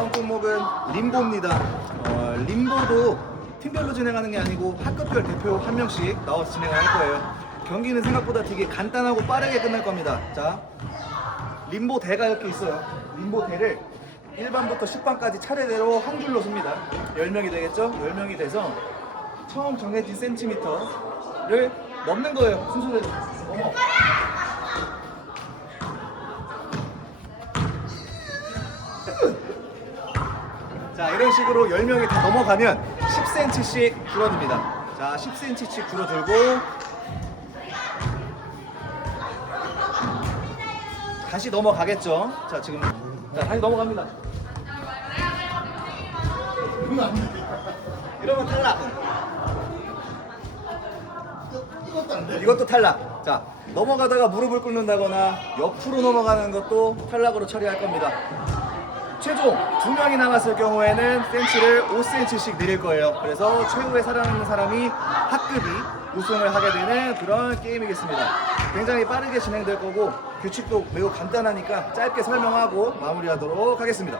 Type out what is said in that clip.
다음 종목은 림보입니다. 어, 림보도 팀별로 진행하는 게 아니고 학급별 대표 한 명씩 나와서 진행을 할 거예요. 경기는 생각보다 되게 간단하고 빠르게 끝날 겁니다. 자, 림보 대가 이렇게 있어요. 림보 대를 1반부터 10반까지 차례대로 한 줄로 씁니다. 10명이 되겠죠? 10명이 돼서 처음 정해진 센티미터를 넘는 거예요. 순서대로. 넘어. 자 이런 식으로 10명이 다 넘어가면 10cm씩 줄어듭니다. 자 10cm씩 줄어들고 다시 넘어가겠죠? 자 지금. 자 다시 넘어갑니다. 이러면 탈락. 이것도 탈락. 자 넘어가다가 무릎을 꿇는다거나 옆으로 넘어가는 것도 탈락으로 처리할 겁니다 최종 두 명이 남았을 경우에는 센치를 5cm씩 내릴 거예요. 그래서 최후에 살아남는 사람이 학급이 우승을 하게 되는 그런 게임이겠습니다. 굉장히 빠르게 진행될 거고 규칙도 매우 간단하니까 짧게 설명하고 마무리하도록 하겠습니다.